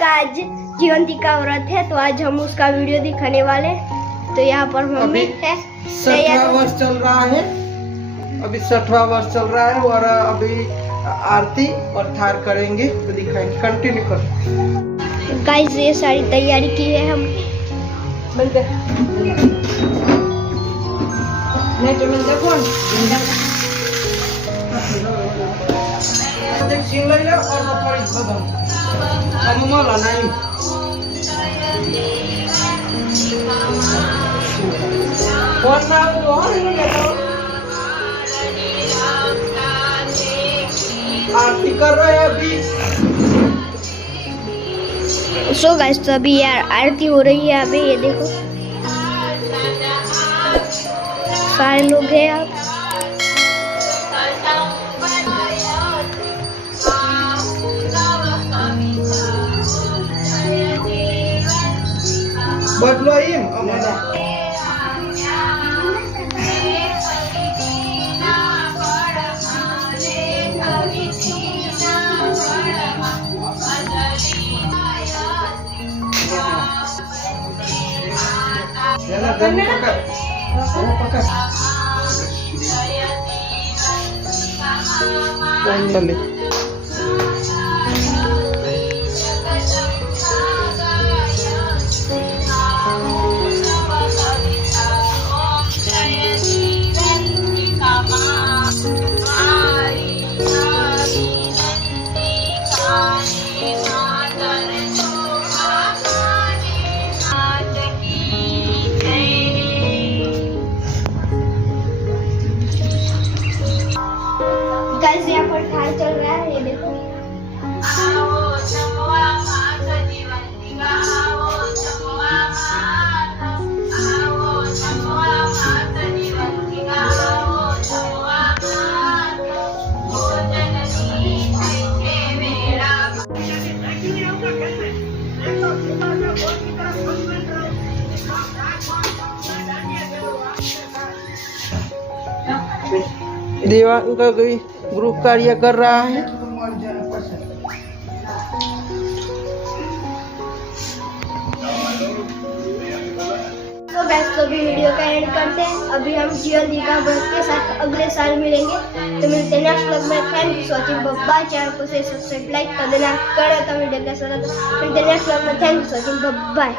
का आज जीवंती का व्रत है, तो आज हम उसका वीडियो दिखाने वाले। तो यहाँ पर मम्मी है, 6वां वर्ष चल रहा है, अभी 6वां वर्ष चल रहा है और अभी आरती और थार करेंगे तो दिखाएंगे। कंटिन्यू कर गाइस, ये सारी तैयारी की है हम। आरती कर रहे हैं अभी। सो गाइस, तो अभी यार आरती हो रही है। अभी ये देखो सारे लोग हैं यहाँ। बदलो im amada Yana dan pakai. Kamu pakai. Balik. Guys, यहाँ पर थाल चल रहा है, ये देखो। देवांग का कोई ग्रुप कार्य कर रहा है। तो गाइस, तो अभी वीडियो का एंड करते हैं। अभी हम जीवंती का व्रत के साथ अगले साल मिलेंगे। तो मिलते हैं नेक्स्ट व्लॉग में। Thank you for watching. Bye. Channel को सब्सक्राइब लाइक कर देना। कर तो वीडियो कैसा लगा। मिलते हैं नेक्स्ट व्लॉग में। Thank you for watching. Bye.